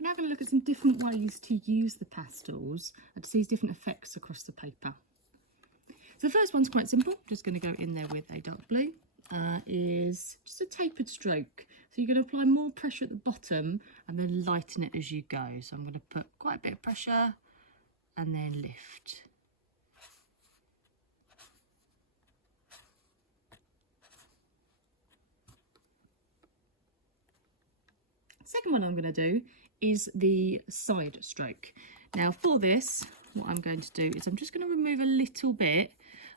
We're now going to look at some different ways to use the pastels and to see different effects across the paper. So the first one's quite simple, just going to go in there with a dark blue, is just a tapered stroke. So you're going to apply more pressure at the bottom and then lighten it as you go. So I'm going to put quite a bit of pressure and then lift. Second one I'm going to do is the side stroke. Now for this, what I'm going to do is I'm just going to remove a little bit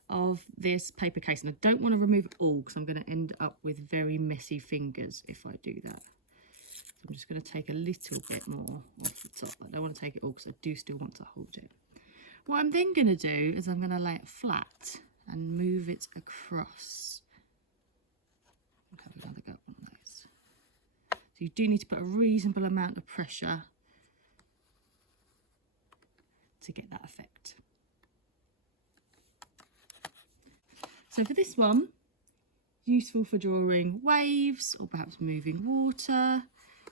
of this paper case, and I don't want to remove it all because I'm going to end up with very messy fingers if I do that. So I'm just going to take a little bit more off the top. I don't want to take it all because I do still want to hold it. What I'm then going to do is I'm going to lay it flat and move it across. I'll have another go at one of those. So you do need to put a reasonable amount of pressure to get that effect. So for this one, useful for drawing waves or perhaps moving water,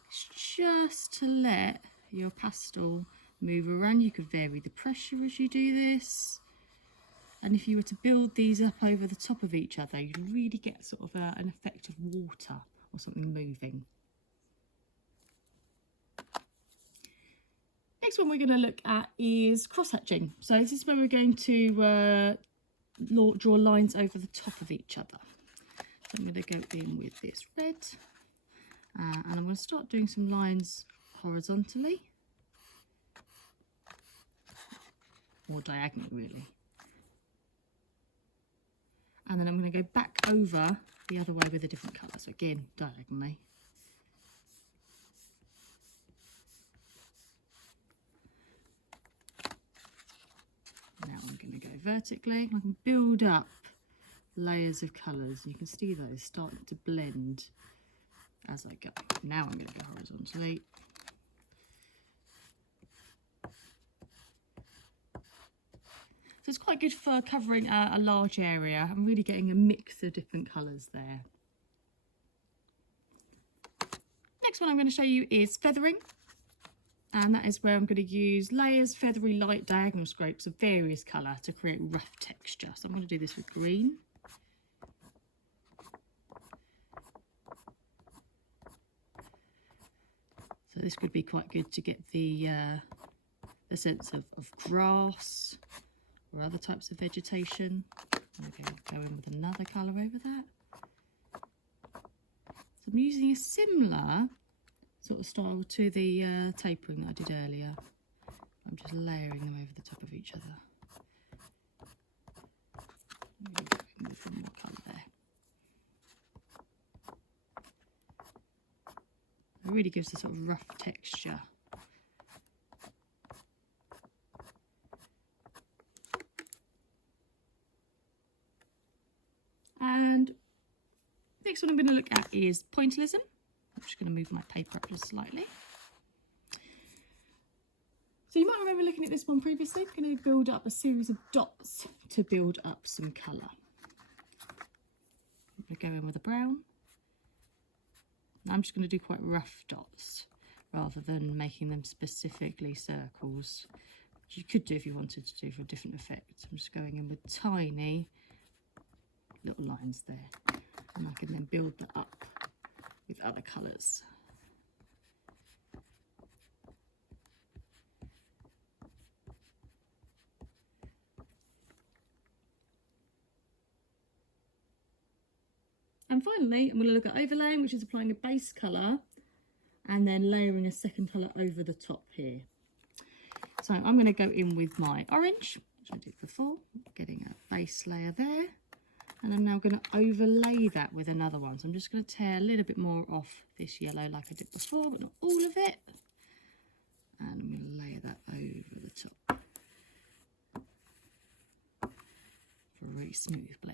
it's just to let your pastel move around. You could vary the pressure as you do this. And if you were to build these up over the top of each other, you'd really get sort of an effect of water or something moving. Next one we're going to look at is cross-hatching. So this is where we're going to draw lines over the top of each other. So I'm going to go in with this red, and I'm going to start doing some lines horizontally, or diagonally really. And then I'm going to go back over the other way with a different colour, so again diagonally. Now I'm going to go vertically. I can build up layers of colours. You can see those starting to blend as I go. Now I'm going to go horizontally. So it's quite good for covering a large area and really getting a mix of different colours there. Next one I'm going to show you is feathering. And that is where I'm going to use layers, feathery light diagonal strokes of various colour to create rough texture. So I'm going to do this with green. So this could be quite good to get the sense of grass or other types of vegetation. I'm going to go in with another colour over that. So I'm using a similar sort of style to the tapering that I did earlier. I'm just layering them over the top of each other. With one more colour there. It really gives a sort of rough texture. And next one I'm going to look at is Pointillism. I'm just going to move my paper up just slightly. So you might remember looking at this one previously. I'm going to build up a series of dots to build up some colour. I'm going to go in with a brown. I'm just going to do quite rough dots rather than making them specifically circles, which you could do if you wanted to do for a different effect. I'm just going in with tiny little lines there, and I can then build that up with other colours. And finally, I'm going to look at overlaying, which is applying a base colour and then layering a second colour over the top here. So I'm going to go in with my orange, which I did before, getting a base layer there. And I'm now going to overlay that with another one. So I'm just going to tear a little bit more off this yellow like I did before, but not all of it. And I'm going to lay that over the top for a really smooth blend.